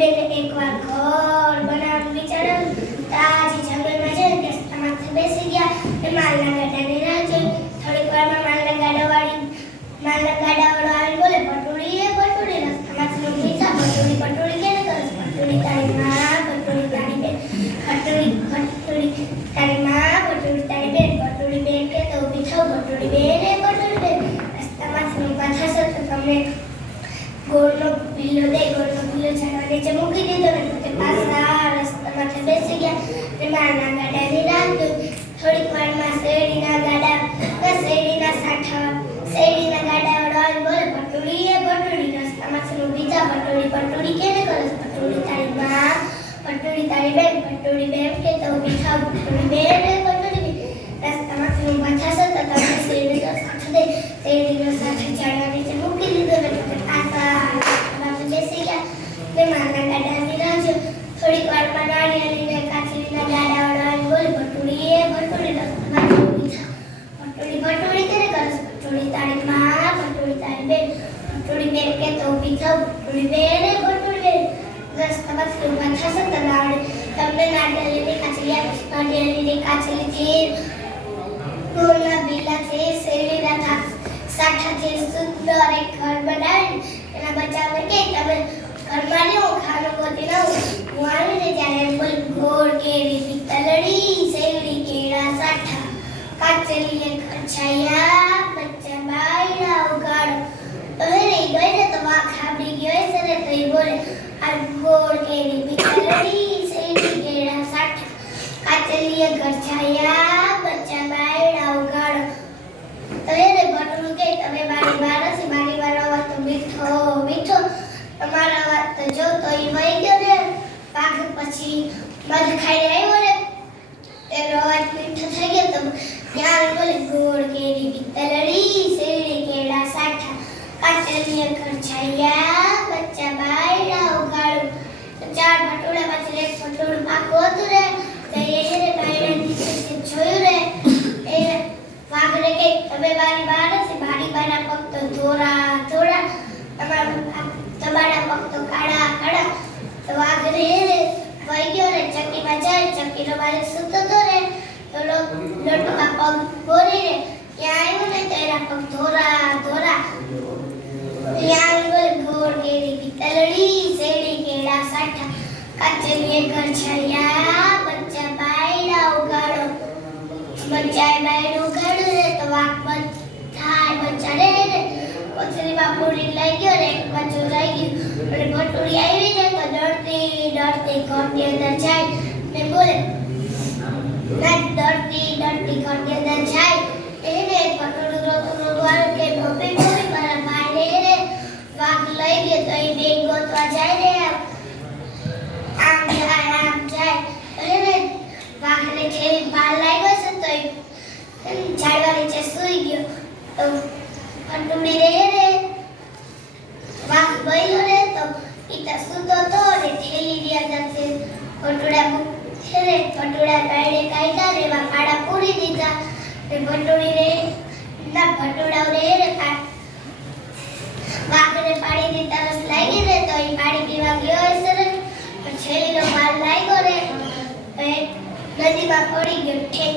બેને એકવાર ઘર બનાવવાનું વિચાર્યું. તાજી જંગલમાં જઈને રસ્તામાંથી બેસી ગયા. તે માલના ગાડાની રાહ જોઈ. થોડીક વારમાં માલના ગાડાવાળો આવીને બોલે, ભટુડી એ ભટુડી, રસ્તામાંથી મીઠા ભટુડી ભટુડી કેને કરસ? ભટુડી તારી માં, ભટુડી તારી બેન, ભટુડી તારી માં, ભટુડી તારી બેન, ભટુડી બેન કે તો ઊભી થાવ, ભટુડી બેન એ ભટુડી બેન, રસ્તામાંથી ઊભા થશો તો તમને ગોળનો ભીલો દે. ગોળનો ભીલો ઝાડવા નીચે મૂકી દીધો ને તે પાછા રસ્તામાંથી બેસી ગયા. તે માલના ગાડાની રાહ જોઈ. થોડીક વારમાં શેરડીના ગાડાવાળો આવીને બોલે, ભટુડી એ ભટુડી, રસ્તામાંથી ઊભી થા, ભટુડી ભટુડી કેને કરસ? ભટુડી તારી માં, ભટુડી તારી બેન, ભટુડી બેન કે તો ઊભી થાવ, ભટુડી બેન એ ભટુડી બેન, રસ્તામાંથી ઊભા થશો તો તમને શેરડીનો સાથ દે. શેરડીનો સાથ ઝાડવા નીચે મૂકી દીધો ને તે પાછા બેસી ગયા. તે માલના ગાડાની રાહ જોઈ. થોડીક વારમાં નાળિયેરીને કાચરીના ગાડાવાળો આવીને બોલે, ભટુડી એ ભટુડી, રસ્તામાંથી ઊભી થા, ભટુડી ભટુડી કેને કરસ? ભટુડી તારી માં, ભટુડી તારી બેન, ભટુડી બેન કે તો ઊભી થાવ, ભટુડી બેન એ ભટુડી બેન, રસ્તામાંથી ઊભા થશો તો તમને નાળિયેરીની કાચરીથી ગોળના ભીલાથી શેરડીના સાઠાથી સુંદર એક ઘર બનાવીને એના બચ્ચાઓને કે તમે ઘરમાં ને ખાવાનું ગોતી ના હું આવીને ત્યારે એમ બોલ, ગોળ કેરી પિત્તળડી, શેરડી કેળા સાઠા, કાચરીએ ખર્ચાયા, બચ્ચા બાયડા ઉગાડો. અરે ગઈ ને તો વાંક સાંભળી ગયો હશે ને તો એ બોલે, આ ગોળ કેરી પિત્તળડી, શેરડી કેળા સાઠા, કાચરીએ ખર્ચાયા, બચ્ચા બાયડા ઉગાડો. તો એને ભટુડું કે તમે મારી બા નથી, મારી બાનો અવાજ તો મીઠો મીઠો, તમારો અવાજ તો જો તો એ વહી ગયો ને પાક પછી મધ ખાઈને આવ્યો ને એનો અવાજ મીઠો થઈ ગયો. તો ત્યાં બોલે, ગોળ કેરી પિત્તળડી, શેરડી કેળા સાઠા, કાચરીએ ખર્ચાયા, બચ્ચા બાયડા ઉગાડો. તો ચાર ભટુડા પછી એક ભટુડું પાકું હતું ને તો એને બાયડા નીચે જોયું ને એ વાઘને કે તમે મારી બા નથી, મારી બાના પગ તો ધોળા ધોળા, તમારા પગ તો કાળા કાળા. તો વાઘને વહી ગયો ને ચક્કીમાં જાય. ચક્કીનો માલિક સૂતો હતો ને તો લોટમાં પગ બોરીને ત્યાં આવ્યો ને તો એના પગ ધોળા ધોળા. ત્યાં બોલે, ગોળ કેરી પિત્તળડી, શેરડી કેળા સાઠા, કાચરીએ ખર્ચાયા, બચ્ચા બાયડા ઉગાડો. બચ્ચાએ બાયડું ઉગાડ્યું ને તો વાઘ બધા બચ્ચાને કોથળીમાં પૂરી લઈ ગયો ને એક બાજુ રહી ગયું. અને ભટુડી આવી ને તો ડરતી ડરતી ઘરની અંદર જાય ને બોલે, ડરતી ડરતી ઘરની અંદર જાય. એને ભટુડું રોતું આવ્યું કે મમ્મી મમ્મી મારા ભાઈને એને વાઘ લઈ ગયો. તો એ બે ગોતવા જાય ને આમ જાય એને વાઘને ખેવી ભાર લાગ્યો છે તો ઝાડવા નીચે સૂઈ ગયો. તો ભટુડી રહે ને વાઘ બળ્યો ને તો ઈતા સૂતો તો ને થેલી ની અંદરથી ભટુડા બાયડે કાઢ્યા ને એમાં પાડા પૂરી દીધા. ને ભટુડી રહે ના ભટુડાઓ રહે ને વાઘને પાણી ની તરસ લાગી ને તો એ પાણી પીવા ગયો હશે ને છેલ્લીનો ભાર લાગ્યો ને નદીમાં પડી ગયો ઠેક.